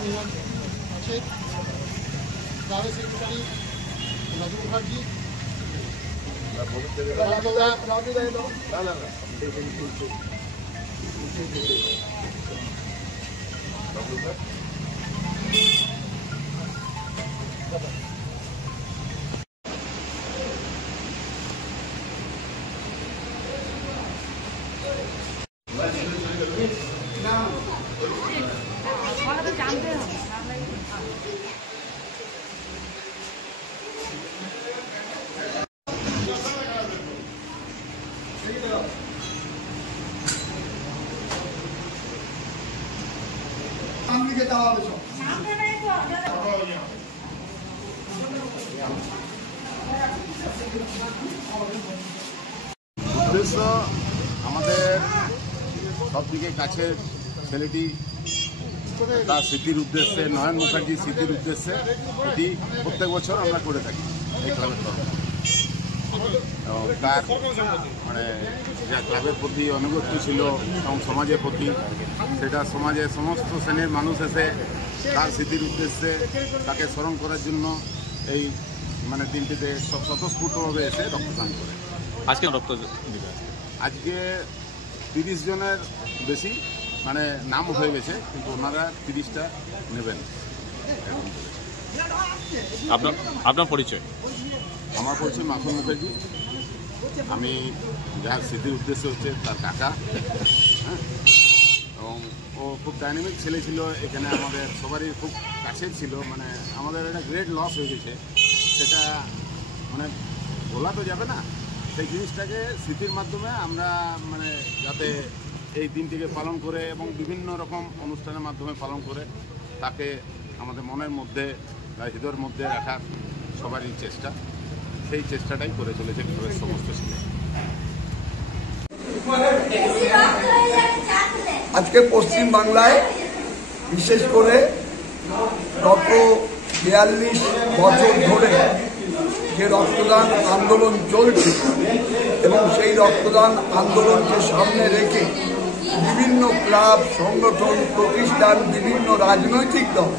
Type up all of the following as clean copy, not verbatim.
আছে ক্লাবের সেক্রেটারি রাজু মুখার্জি, উদ্দেশ্য আমাদের সবদিকে কাছের ছেলেটি তার স্মৃতির উদ্দেশ্যে, নয়ন মুখার্জির স্মৃতির উদ্দেশ্যে এটি প্রত্যেক বছর আমরা করে থাকি এই ক্লাবের তরফে। এবং তার মানে যা ক্লাবের প্রতি আনুগত্য ছিল এবং সমাজের প্রতি, সেটা সমাজের সমস্ত শ্রেণীর মানুষ এসে তার স্মৃতির উদ্দেশ্যে তাকে স্মরণ করার জন্য এই মানে দিনটিতে সব স্বতঃস্ফূর্তভাবে এসে রক্তদান করে। আজকে রক্ত আজকে 30 জনের বেশি মানে নাম হয়ে গেছে, কিন্তু ওনারা 30টা নেবেন। আপনার পরিচয়? আমার পরিচয় মাখন মুখার্জি। আমি যার স্মৃতির উদ্দেশ্য হচ্ছে তার কাকা। হ্যাঁ, এবং ও খুব ডাইনামিক ছেলে ছিল, এখানে আমাদের সবারই খুব কাছের ছিল। মানে আমাদের একটা গ্রেট লস হয়ে গেছে, সেটা মানে বলা তো যাবে না। সেই জিনিসটাকে স্মৃতির মাধ্যমে আমরা মানে যাতে এই দিনটিকে পালন করে এবং বিভিন্ন রকম অনুষ্ঠানের মাধ্যমে পালন করে তাকে আমাদের মনের মধ্যে বা হৃদয়ের মধ্যে রাখার সবারই চেষ্টা, সেই চেষ্টাটাই করে চলেছে ক্লাবের সমস্ত ছেলে। আজকে পশ্চিম বাংলায় বিশেষ করে গত 42 বছর ধরে যে রক্তদান আন্দোলন চলছে এবং সেই রক্তদান আন্দোলনকে সামনে রেখে বিভিন্ন ক্লাব, সংগঠন, প্রতিষ্ঠান, বিভিন্ন রাজনৈতিক দল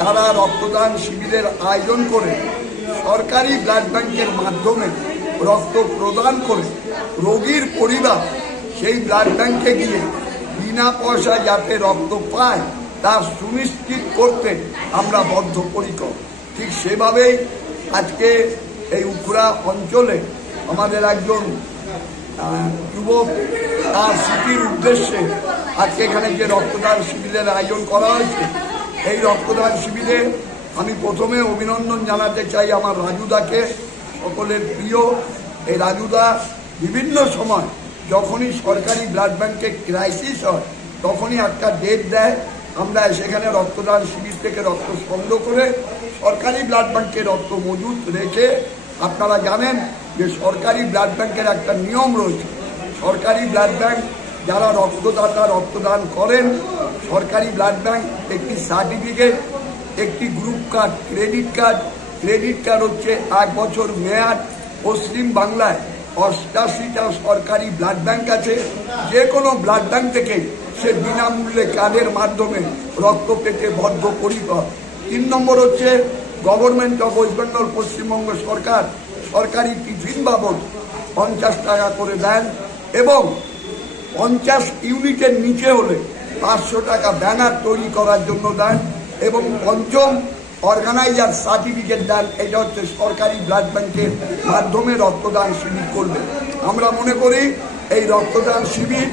তারা রক্তদান শিবিরের আয়োজন করে সরকারি ব্লাড ব্যাংকের মাধ্যমে রক্ত প্রদান করে রোগীর পরিবার সেই ব্লাড ব্যাংকে গিয়ে বিনা পয়সায় যাতে রক্ত পায় তা সুনিশ্চিত করতে আমরা বদ্ধপরিকর। ঠিক সেভাবেই আজকে এই উখড়া অঞ্চলে আমাদের একজন যুবক তার স্মৃতির উদ্দেশ্যে আজকে এখানে যে রক্তদান শিবিরের আয়োজন করা হয়েছে, এই রক্তদান শিবিরে আমি প্রথমে অভিনন্দন জানাতে চাই আমার রাজুদাকে, সকলের প্রিয়। এই রাজুদা বিভিন্ন সময় যখনই সরকারি ব্লাড ব্যাংকে ক্রাইসিস হয় তখনই একটা ডেট দেয়, আমরা সেখানে রক্তদান শিবির থেকে রক্ত সংগ্রহ করে সরকারি ব্লাড ব্যাংকে রক্ত মজুত রেখে, আপনারা জানেন যে সরকারি ব্লাড ব্যাংকের একটা নিয়ম রয়েছে। সরকারি ব্লাড ব্যাংক যারা রক্তদাতা রক্তদান করেন, সরকারি ব্লাড ব্যাংক একটি সার্টিফিকেট, একটি গ্রুপ কার্ড, ক্রেডিট কার্ড হচ্ছে 1 বছর মেয়াদ। পশ্চিম বাংলায় 88টা সরকারি ব্লাড ব্যাংক আছে। যে কোনো ব্লাড ব্যাংক থেকে সে বিনামূল্যে কার্ডের মাধ্যমে রক্ত পেতে বদ্ধপরিকর। 3 নম্বর হচ্ছে গভর্নমেন্ট অফ ওয়েস্ট বেঙ্গল, পশ্চিমবঙ্গ সরকার সরকারি টিফিন বাবদ 50 টাকা করে দেন এবং 50 ইউনিটের নিচে হলে 500 টাকা ব্যানার তৈরি করার জন্য দেন এবং 5ম অর্গানাইজার সার্টিফিকেট দেন। এটা হচ্ছে সরকারি ব্লাড ব্যাংকের মাধ্যমে রক্তদান শিবির করবে। আমরা মনে করি এই রক্তদান শিবির,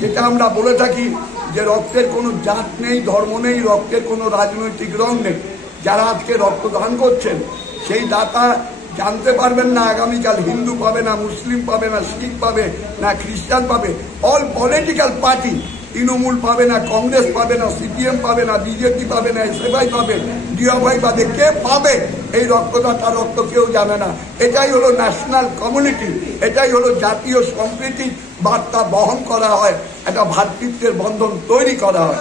যেটা আমরা বলে থাকি যে রক্তের কোনো জাত নেই, ধর্ম নেই, রক্তের কোনো রাজনৈতিক রং নেই। যারা আজকে রক্তদান করছেন সেই দাতা জানতে পারবেন না আগামীকাল হিন্দু পাবে না, মুসলিম পাবে না, শিখ পাবে না, খ্রিস্টান পাবে। অল পলিটিক্যাল পার্টি, তৃণমূল পাবে না, কংগ্রেস পাবে না, সিপিএম পাবে না, বিজেপি পাবে না, এসএফআই পাবে, ডিএফআই পাবে, কে পাবে এই রক্তদাতা রক্ত কেউ জানে না। এটাই হলো ন্যাশনাল কমিউনিটি, এটাই হলো জাতীয় সম্প্রীতি বার্তা বহন করা হয়, একটা ভ্রাতৃত্বের বন্ধন তৈরি করা হয়।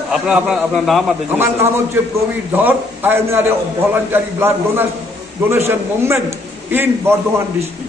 আপনার নাম? আমার নাম হচ্ছে প্রবীর ধর, pioneer voluntary blood donation movement in Bardhaman district.